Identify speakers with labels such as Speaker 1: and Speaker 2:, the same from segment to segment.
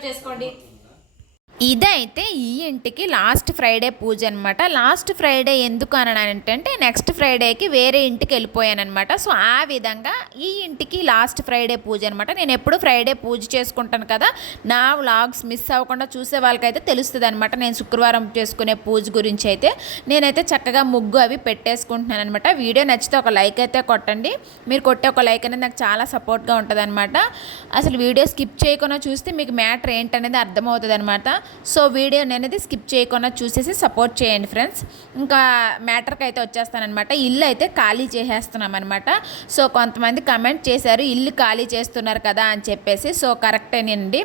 Speaker 1: Subscribe చేసుకోండి.
Speaker 2: ఇదైతే ఈ ఇంటికి లాస్ట్ ఫ్రైడే పూజ అనమాట లాస్ట్ ఫ్రైడే ఎందుకు అని అంటే నెక్స్ట్ ఫ్రైడేకి వేరే ఇంటికి వెళ్ళిపోయాను అనమాట సో ఆ విధంగా ఈ ఇంటికి లాస్ట్ ఫ్రైడే పూజ అనమాట నేను ఎప్పుడు ఫ్రైడే పూజ చేసుకుంటాను కదా నా వ్లాగ్స్ మిస్ అవ్వకుండా చూసే వాళ్ళకైతే తెలుస్తుంది అనమాట నేను శుక్రవారం చేసుకునే పూజ గురించి అయితే నేనైతే చక్కగా ముగ్గు అవి పెట్టేసుకుంటున్నాను అనమాట వీడియో నచ్చితే ఒక లైక్ అయితే కొట్టండి. మీరు కొట్టే ఒక లైక్ అనేది నాకు చాలా సపోర్ట్గా ఉంటుంది అసలు వీడియో స్కిప్ చేయకుండా చూస్తే మీకు మ్యాటర్ ఏంటనేది అర్థమవుతుంది అనమాట సో వీడియో అనేది స్కిప్ చేయకుండా చూసేసి సపోర్ట్ చేయండి ఫ్రెండ్స్. ఇంకా మ్యాటర్కి అయితే వచ్చేస్తానమాట ఇల్లు అయితే ఖాళీ చేసేస్తున్నాం అనమాట సో కొంతమంది కమెంట్ చేశారు ఇల్లు ఖాళీ చేస్తున్నారు కదా అని చెప్పేసి. సో కరెక్టేనండి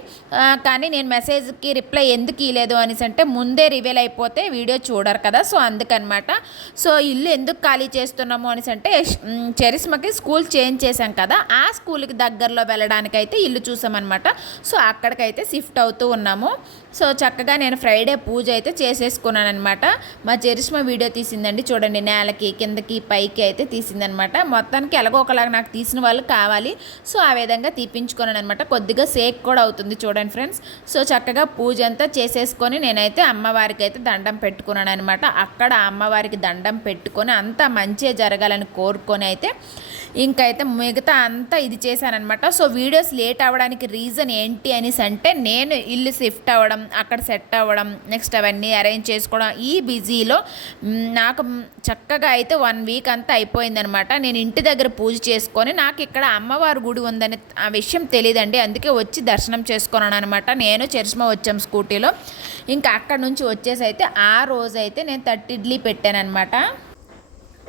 Speaker 2: కానీ నేను మెసేజ్కి రిప్లై ఎందుకు ఇవ్వలేదు అనేసి అంటే ముందే రివీల్ అయిపోతే వీడియో చూడరు కదా. సో అందుకనమాట సో ఇల్లు ఎందుకు ఖాళీ చేస్తున్నాము అనేసి అంటే చరిష్మకి చరిస్మకి స్కూల్ చేంజ్ చేశాం కదా. ఆ స్కూల్కి దగ్గరలో వెళ్ళడానికి అయితే ఇల్లు చూసామన్నమాట. సో అక్కడికైతే షిఫ్ట్ అవుతూ ఉన్నాము. సో చక్కగా నేను ఫ్రైడే పూజ అయితే చేసేసుకున్నాను అనమాట మా చెరిష్మ వీడియో తీసిందండి చూడండి నేలకి కిందకి పైకి అయితే తీసిందనమాట మొత్తానికి ఎలాగో ఒకలాగా నాకు తీసిన వాళ్ళు కావాలి. సో ఆ విధంగా తీపించుకున్నాను అనమాట కొద్దిగా సేక్ కూడా అవుతుంది చూడండి ఫ్రెండ్స్. సో చక్కగా పూజ అంతా చేసేసుకొని నేనైతే అమ్మవారికి అయితే దండం పెట్టుకున్నాను అనమాట అక్కడ అమ్మవారికి దండం పెట్టుకొని అంతా మంచిగా జరగాలని కోరుకొని అయితే ఇంకైతే మిగతా అంతా ఇది చేశానమాట సో వీడియోస్ లేట్ అవ్వడానికి రీజన్ ఏంటి అనేసి అంటే నేను ఇల్లు షిఫ్ట్ అవ్వడం అక్కడ సెట్ అవ్వడం నెక్స్ట్ అవన్నీ అరేంజ్ చేసుకోవడం ఈ బిజీలో నాకు చక్కగా అయితే వన్ వీక్ అంతా అయిపోయిందనమాట నేను ఇంటి దగ్గర పూజ చేసుకొని నాకు ఇక్కడ అమ్మవారి గుడి ఉందని ఆ విషయం తెలియదండి అందుకే వచ్చి దర్శనం చేసుకున్నాను అనమాట నేను చరిష్మ వచ్చాం స్కూటీలో. ఇంకా అక్కడ నుంచి వచ్చేసి అయితే ఆ రోజైతే నేను థర్టీ ఇడ్లీ పెట్టానమాట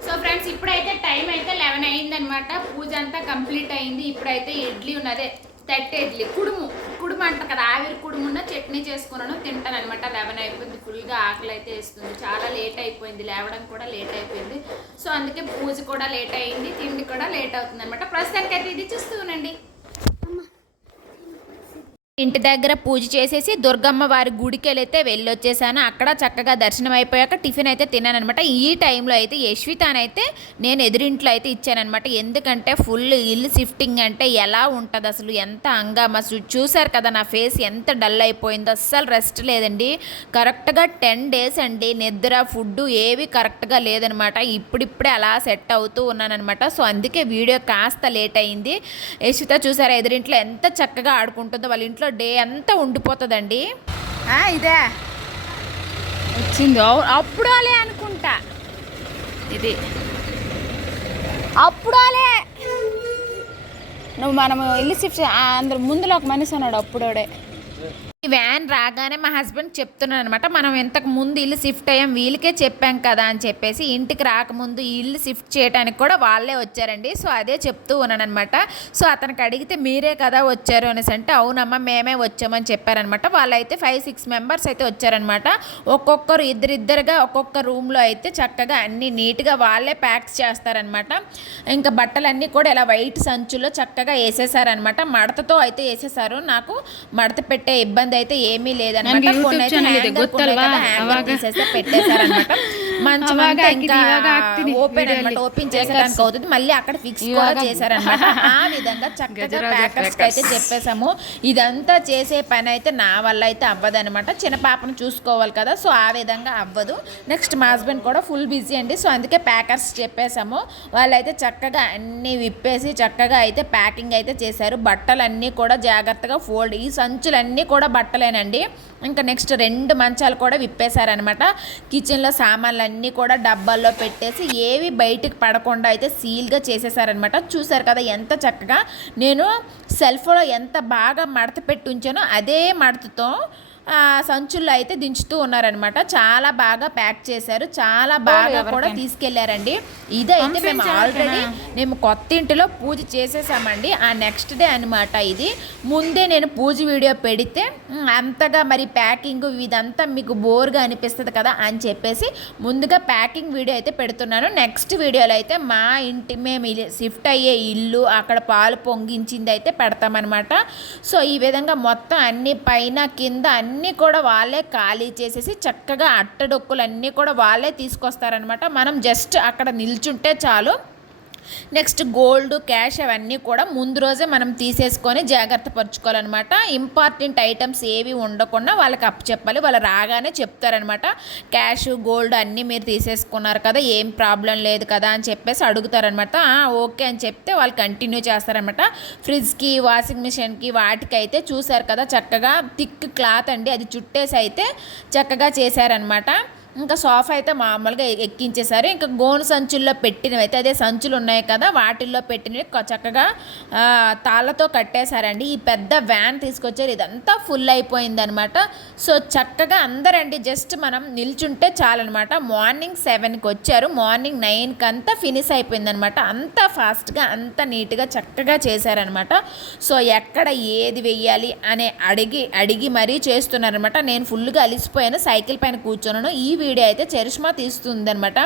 Speaker 1: సో ఫ్రెండ్స్ ఇప్పుడైతే టైం అయితే లెవెన్ అయిందనమాట పూజ అంతా కంప్లీట్ అయింది. ఇప్పుడైతే ఇడ్లీ ఉన్నదే. తట్టే ఇడ్లీ. కుడుము. కుడుము అంటారు కదా ఆవిరి కుడుమున్న చట్నీ చేసుకున్నాను. తింటాను అనమాట లెవెన్ అయిపోయింది. ఫుల్గా ఆకలి అయితే వేస్తుంది. చాలా లేట్ అయిపోయింది. లేవడం కూడా లేట్ అయిపోయింది. సో అందుకే పూజ కూడా లేట్ అయింది. తిండి కూడా లేట్ అవుతుంది అనమాట ప్రస్తుతానికైతే ఇది చూస్తూ ఉండండి.
Speaker 2: ఇంటి దగ్గర పూజ చేసేసి దుర్గమ్మ వారి గుడికి వెళితే వెళ్ళొచ్చేసాను. అక్కడ చక్కగా దర్శనం అయిపోయాక టిఫిన్ అయితే తిన్నాను అనమాట ఈ టైంలో అయితే యశ్వితానైతే నేను ఎదురింట్లో అయితే ఇచ్చానమాట ఎందుకంటే ఫుల్ ఇల్లు షిఫ్టింగ్ అంటే ఎలా ఉంటుంది అసలు? ఎంత హంగామా చూ- చూశారు కదా నా ఫేస్ ఎంత డల్ అయిపోయిందో? అస్సలు రెస్ట్ లేదండి. కరెక్ట్గా టెన్ డేస్ అండి. నిద్ర ఫుడ్ ఏవి కరెక్ట్గా లేదనమాట ఇప్పుడిప్పుడే అలా సెట్ అవుతూ ఉన్నానమాట సో అందుకే వీడియో కాస్త లేట్ అయింది. యశ్విత చూసారా? ఎదురింట్లో ఎంత చక్కగా ఆడుకుంటుందో. వాళ్ళ ఇంట్లో డే అంతా ఉండిపోతుందండి.
Speaker 1: ఆ, ఇదే. వచ్చింది. అప్పుడోలే అనుకుంటా. ఇది. అప్పుడోలే నువ్వు మనము ఇల్లు షిఫ్ట్ అందరు ముందులో ఒక మనిషి ఉన్నాడు అప్పుడోడే.
Speaker 2: వ్యాన్ రాగానే మా హస్బెండ్ చెప్తున్నాను అనమాట మనం ఇంతకు ముందు ఇల్లు షిఫ్ట్ అయ్యాం వీళ్ళకే చెప్పాం కదా అని చెప్పేసి ఇంటికి రాకముందు ఈ ఇల్లు షిఫ్ట్ చేయడానికి కూడా వాళ్ళే వచ్చారండి. సో అదే చెప్తూ ఉన్నానమాట సో అతనికి అడిగితే మీరే కదా వచ్చారు అనేసి అంటే అవునమ్మా మేమే వచ్చామని చెప్పారనమాట వాళ్ళైతే ఫైవ్ సిక్స్ మెంబర్స్ అయితే వచ్చారనమాట ఒక్కొక్కరు ఇద్దరిద్దరుగా ఒక్కొక్క రూమ్లో అయితే చక్కగా అన్ని నీట్గా వాళ్ళే ప్యాక్స్ చేస్తారనమాట ఇంకా బట్టలన్నీ కూడా ఇలా వైట్ సంచులో చక్కగా వేసేసారనమాట మడతతో అయితే వేసేసారు నాకు మడత పెట్టే ఇబ్బంది అయితే ఏమీ
Speaker 1: లేదన్నమాట
Speaker 2: ఫోన్ అయితే
Speaker 1: హ్యాండిల్
Speaker 2: ఉన్నాయి కదా తీసేస్తే మంచం ఓపెన్ అనమాట ఓపెన్ చేసేదానికి అవుతుంది. మళ్ళీ అక్కడ ఫిక్స్ చేశారనమాట ఆ విధంగా చక్కగా ప్యాకర్స్ అయితే చెప్పేసాము ఇదంతా చేసే పని అయితే నా వల్ల అయితే అవ్వదు అనమాట చిన్న పాపను చూసుకోవాలి కదా సో ఆ విధంగా అవ్వదు. నెక్స్ట్ మా హస్బెండ్ కూడా ఫుల్ బిజీ అండి. సో అందుకే ప్యాకర్స్ చెప్పేసాము వాళ్ళైతే చక్కగా అన్ని విప్పేసి చక్కగా అయితే ప్యాకింగ్ అయితే చేశారు. బట్టలన్నీ కూడా జాగ్రత్తగా ఫోల్డ్ ఈ సంచులన్నీ కూడా బట్టలేనండి. ఇంకా నెక్స్ట్ రెండు మంచాలు కూడా విప్పేశారనమాట కిచెన్లో సామాన్లు అన్నీ కూడా డబ్బాల్లో పెట్టేసి ఏవి బయటికి పడకుండా అయితే సీల్గా చేసేసారనమాట చూసారు కదా ఎంత చక్కగా నేను సెల్ఫ్లో ఎంత బాగా మడత పెట్టి ఉంచానో అదే మడతతో సంచుల్లో అయితే దించుతూ ఉన్నారనమాట చాలా బాగా ప్యాక్ చేశారు. చాలా బాగా కూడా తీసుకెళ్ళారండి. ఇదైతే మేము ఆల్రెడీ మేము కొత్త ఇంటిలో పూజ చేసేసామండి. ఆ నెక్స్ట్ డే అనమాట ఇది. ముందే నేను పూజ వీడియో పెడితే "ఉమ్, అంతగా మరి ప్యాకింగ్ ఇదంతా మీకు బోర్గా అనిపిస్తుంది కదా అని చెప్పేసి ముందుగా ప్యాకింగ్ వీడియో అయితే పెడుతున్నాను. నెక్స్ట్ వీడియోలో అయితే మా ఇంటి మేము షిఫ్ట్ అయ్యే ఇల్లు అక్కడ పాలు పొంగించింది అయితే పెడతామన్నమాట. సో ఈ విధంగా మొత్తం అన్ని పైన కింద అన్నీ అన్నీ కూడా వాళ్ళే ఖాళీ చేసేసి చక్కగా అట్టడొక్కులు అన్నీ కూడా వాళ్ళే తీసుకొస్తారనమాట మనం జస్ట్ అక్కడ నిల్చుంటే చాలు. నెక్స్ట్ గోల్డ్ క్యాష్ అవన్నీ కూడా ముందు రోజే మనం తీసేసుకొని జాగ్రత్త పరుచుకోవాలన్నమాట. ఇంపార్టెంట్ ఐటమ్స్ ఏవి ఉండకుండా వాళ్ళకి అప్పు చెప్పాలి. వాళ్ళు రాగానే చెప్తారనమాట క్యాష్ గోల్డ్ అన్నీ మీరు తీసేసుకున్నారు కదా ఏం ప్రాబ్లం లేదు కదా అని చెప్పేసి అడుగుతారనమాట ఓకే అని చెప్తే వాళ్ళు కంటిన్యూ చేస్తారనమాట ఫ్రిడ్జ్కి వాషింగ్ మిషన్కి వాటికైతే చూసారు కదా చక్కగా థిక్ క్లాత్ అండి. అది చుట్టేసి అయితే చక్కగా చేశారనమాట ఇంకా సోఫా అయితే మామూలుగా ఎక్కించేశారు. ఇంకా గోను సంచుల్లో పెట్టినవి అయితే అదే సంచులు ఉన్నాయి కదా వాటిల్లో పెట్టినవి చక్కగా తాళ్ళతో కట్టేశారండి. ఈ పెద్ద వ్యాన్ తీసుకొచ్చారు. ఇదంతా ఫుల్ అయిపోయిందనమాట. సో చక్కగా అందరండి జస్ట్ మనం నిల్చుంటే చాలన్నమాట మార్నింగ్ సెవెన్కి వచ్చారు. మార్నింగ్ నైన్కి అంతా ఫినిష్ అయిపోయిందనమాట. అంత ఫాస్ట్గా అంత నీట్గా చక్కగా చేశారనమాట. సో ఎక్కడ ఏది వెయ్యాలి అనే అడిగి అడిగి మరీ చేస్తున్నారనమాట. నేను ఫుల్గా అలిసిపోయాను. సైకిల్ పైన కూర్చున్నాను. ఈ వీడియో అయితే చరిష్మా తీస్తుందనమాట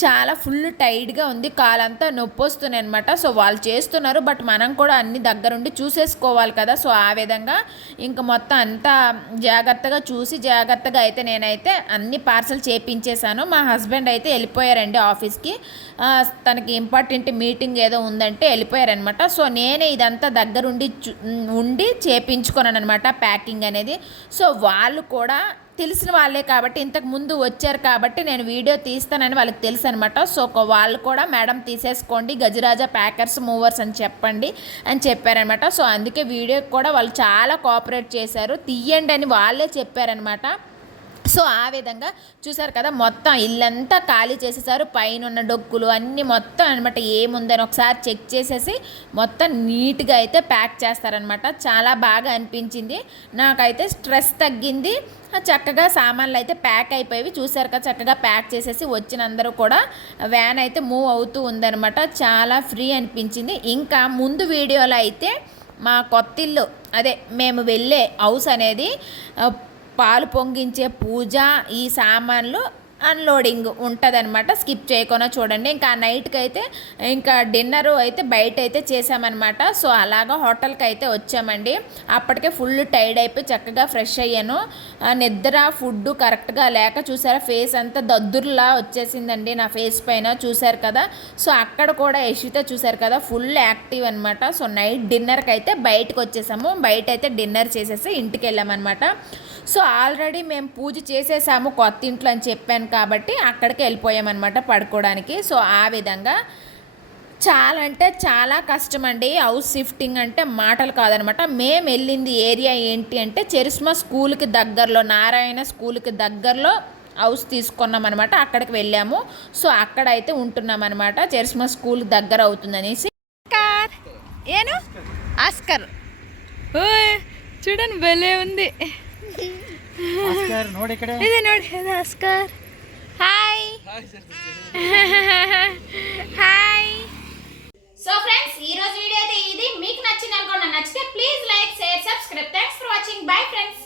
Speaker 2: చాలా ఫుల్ టైట్గా ఉంది. కాలంతా నొప్పి వస్తున్నాయి అనమాట సో వాళ్ళు చేస్తున్నారు. బట్ మనం కూడా అన్ని దగ్గరుండి చూసేసుకోవాలి కదా. సో ఆ విధంగా ఇంకా మొత్తం అంతా జాగ్రత్తగా చూసి జాగ్రత్తగా అయితే నేనైతే అన్ని పార్సల్ చేపించేశాను. మా హస్బెండ్ అయితే వెళ్ళిపోయారండి ఆఫీస్కి. తనకి ఇంపార్టెంట్ మీటింగ్ ఏదో ఉందంటే వెళ్ళిపోయారనమాట సో నేనే ఇదంతా దగ్గరుండి ఉండి చేపించుకున్నాను అనమాట ప్యాకింగ్ అనేది. సో వాళ్ళు కూడా తెలిసిన వాళ్ళే కాబట్టి ఇంతకు ముందు వచ్చారు కాబట్టి నేను వీడియో తీస్తానని వాళ్ళకి తెలుసు అనమాట సో ఒక వాళ్ళు కూడా మేడం తీసేసుకోండి గజరాజా ప్యాకర్స్ మూవర్స్ అని చెప్పండి అని చెప్పారనమాట సో అందుకే వీడియో కూడా వాళ్ళు చాలా కోఆపరేట్ చేశారు. తీయండి అని వాళ్ళే చెప్పారనమాట సో ఆ విధంగా చూసారు కదా మొత్తం ఇల్లంతా ఖాళీ చేసేసారు. పైన ఉన్న డొక్కులు అన్నీ మొత్తం అనమాట ఏముందని ఒకసారి చెక్ చేసేసి మొత్తం నీట్గా అయితే ప్యాక్ చేస్తారనమాట చాలా బాగా అనిపించింది. నాకైతే స్ట్రెస్ తగ్గింది. చక్కగా సామాన్లు అయితే ప్యాక్ అయిపోయి చూసారు కదా చక్కగా ప్యాక్ చేసేసి వచ్చిన అందరూ కూడా వ్యాన్ అయితే మూవ్ అవుతూ ఉందనమాట చాలా ఫ్రీ అనిపించింది. ఇంకా ముందు వీడియోలో అయితే మా కొత్తిల్లు అదే మేము వెళ్ళే హౌస్ అనేది పాలు పొంగించే పూజ ఈ సామాన్లు అన్లోడింగ్ ఉంటుందన్నమాట. స్కిప్ చేయకుండా చూడండి. ఇంకా ఆ నైట్కి అయితే ఇంకా డిన్నర్ అయితే బయట అయితే చేసామన్నమాట సో అలాగా హోటల్కి అయితే వచ్చామండి. అప్పటికే ఫుల్ టైర్డ్ అయిపోయి చక్కగా ఫ్రెష్ అయ్యాను. నిద్ర ఫుడ్ కరెక్ట్గా లేక చూసారా ఫేస్ అంతా దద్దుర్లా వచ్చేసిందండి నా ఫేస్ పైన. చూసారు కదా? సో అక్కడ కూడా యశ్విత చూసారు కదా? ఫుల్ యాక్టివ్ అనమాట సో నైట్ డిన్నర్కి అయితే బయటకు వచ్చేసాము బయట అయితే డిన్నర్ చేసేసి ఇంటికి వెళ్ళామన్నమాట సో ఆల్రెడీ మేము పూజ చేసేసాము కొత్త ఇంట్లో అని చెప్పాను కాబట్టి అక్కడికి వెళ్ళిపోయామన్నమాట పడుకోవడానికి. సో ఆ విధంగా చాలా అంటే చాలా కష్టం అండి హౌస్ షిఫ్టింగ్ అంటే మాటలు కాదనమాట మేము వెళ్ళింది ఏరియా ఏంటి అంటే చెరిస్మా స్కూల్కి దగ్గరలో నారాయణ స్కూల్కి దగ్గరలో హౌస్ తీసుకున్నాం అనమాట అక్కడికి వెళ్ళాము. సో అక్కడ అయితే ఉంటున్నాం అనమాట చెరిస్మా స్కూల్ దగ్గర అవుతుందనేసి.
Speaker 1: ఏను? ఆస్కర్. చూడండి భలే ఉంది.
Speaker 3: హాయ్ హాయ్ సో ఫ్రెండ్స్
Speaker 1: ఈ రోజు వీడియో అయితే ఇది. మీకు నచ్చింది అనుకోండి నచ్చితే please like share subscribe thanks for watching bye friends